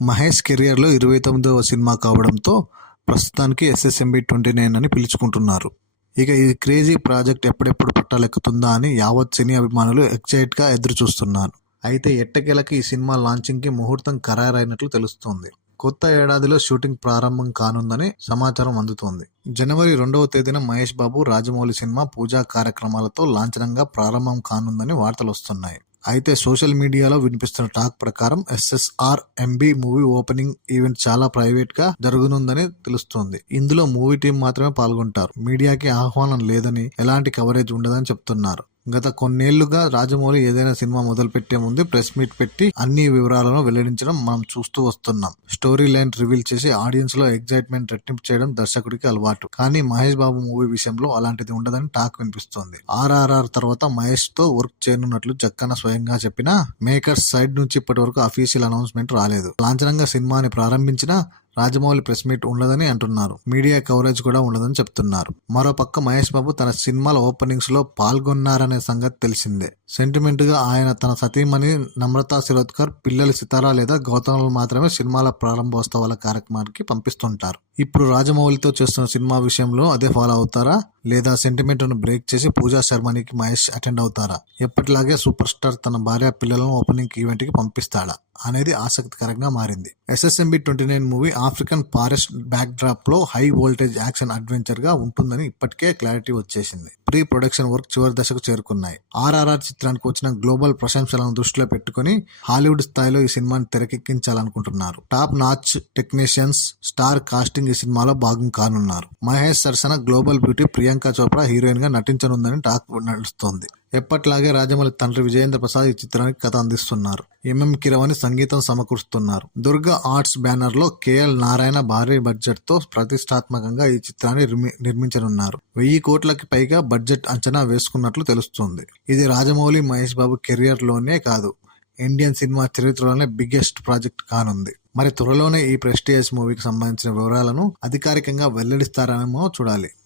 మహేష్ కెరియర్లో 29వ సినిమా కావడంతో ప్రస్తుతానికి ఎస్ఎస్ఎంబి 29 అని పిలుచుకుంటున్నారు. ఇక ఈ క్రేజీ ప్రాజెక్ట్ ఎప్పుడెప్పుడు పట్టాలెక్కుతుందా అని యావత్ సినీ అభిమానులు ఎక్సైట్గా ఎదురుచూస్తున్నారు. అయితే ఎట్టకేలకి ఈ సినిమా లాంచింగ్కి ముహూర్తం ఖరారైనట్లు తెలుస్తోంది. కొత్త ఏడాదిలో షూటింగ్ ప్రారంభం కానుందని సమాచారం అందుతోంది. జనవరి 2వ తేదీన మహేష్ బాబు, రాజమౌళి సినిమా పూజా కార్యక్రమాలతో లాంఛనంగా ప్రారంభం కానుందని వార్తలొస్తున్నాయి. అయితే సోషల్ మీడియాలో వినిపిస్తున్న టాక్ ప్రకారం SSR-MB మూవీ ఓపెనింగ్ ఈవెంట్ చాలా ప్రైవేట్ గా జరగనుందని తెలుస్తోంది. ఇందులో మూవీ టీం మాత్రమే పాల్గొంటారు. మీడియాకి ఆహ్వానం లేదని, ఎలాంటి కవరేజ్ ఉండదని చెప్తున్నారు. గత కొన్నేళ్లుగా రాజమౌళి ఏదైనా సినిమా మొదలుపెట్టే ముందు ప్రెస్ మీట్ పెట్టి అన్ని వివరాలను వెల్లడించడం మనం చూస్తూ వస్తున్నాం. స్టోరీ లైన్ రివీల్ చేసి ఆడియన్స్ లో ఎగ్జైట్మెంట్ రెట్టింపు చేయడం దర్శకుడికి అలవాటు. కానీ మహేష్ బాబు మూవీ విషయంలో అలాంటిది ఉండదని టాక్ వినిపిస్తోంది. RRR తర్వాత మహేష్ తో వర్క్ చేయనున్నట్లు జక్కన స్వయంగా చెప్పినా మేకర్స్ సైడ్ నుంచి ఇప్పటి వరకు అఫీషియల్ అనౌన్స్మెంట్ రాలేదు. లాంఛనంగా సినిమాని ప్రారంభించినా రాజమౌళి ప్రెస్ మీట్ ఉండదని అంటున్నారు. మీడియా కవరేజ్ కూడా ఉండదని చెప్తున్నారు. మరోపక్క మహేష్ బాబు తన సినిమాల ఓపెనింగ్స్ లో పాల్గొన్నారనే సంగతి తెలిసిందే. సెంటిమెంట్ గా ఆయన తన సతీమణి నమ్రతా శిరోద్కర్, పిల్లలు సితారా లేదా గౌతమ్లు మాత్రమే సినిమాల ప్రారంభోత్సవాల కార్యక్రమానికి పంపిస్తుంటారు. ఇప్పుడు రాజమౌళితో చేస్తున్న సినిమా విషయంలో అదే ఫాలో అవుతారా, లేదా సెంటిమెంట్ ను బ్రేక్ చేసి పూజా శర్మనికి మహేష్ అటెండ్ అవుతారా? ఎప్పటిలాగే సూపర్ స్టార్ తన భార్య, పిల్లలను ఓపెనింగ్ ఈవెంట్ కి పంపిస్తాడా అనేది ఆసక్తికరంగా మారింది. SSMB 29 movie African forest back drop లో హై వోల్టేజ్ యాక్షన్ అడ్వెంచర్ గా ఉంటుందని ఇప్పటికే క్లారిటీ వచ్చేసింది. ప్రీ ప్రొడక్షన్ వర్క్ చివరి దశకు చేరుకున్నాయి. RRR చిత్రానికి వచ్చిన గ్లోబల్ ప్రశంసలను దృష్టిలో పెట్టుకుని హాలీవుడ్ స్థాయిలో ఈ సినిమాని తెరకెక్కించాలనుకుంటున్నారు. Top notch technicians, star casting ఈ సినిమాలో భాగం కానున్నారు. మహేష్ సరసన global beauty Priyanka Chopra heroine గా నటించనుందని టాక్ నడుస్తోంది. ఎప్పట్లాగే రాజమౌళి తండ్రి విజయేంద్ర ప్రసాద్ ఈ చిత్రానికి కథ అందిస్తున్నారు. కీరవాణి సంగీతం సమకూరుస్తున్నారు. దుర్గా ఆర్ట్స్ బ్యానర్ లో KL నారాయణ భారీ బడ్జెట్ తో ప్రతిష్టాత్మకంగా ఈ చిత్రాన్ని నిర్మించనున్నారు. 1000 కోట్లకి పైగా బడ్జెట్ అంచనా వేసుకున్నట్లు తెలుస్తుంది. ఇది రాజమౌళి, మహేష్ బాబు కెరియర్ లోనే కాదు, ఇండియన్ సినిమా చరిత్రలోనే బిగ్గెస్ట్ ప్రాజెక్ట్ కానుంది. మరి త్వరలోనే ఈ ప్రెస్టీజియస్ మూవీకి సంబంధించిన వివరాలను అధికారికంగా వెల్లడిస్తారనేమో చూడాలి.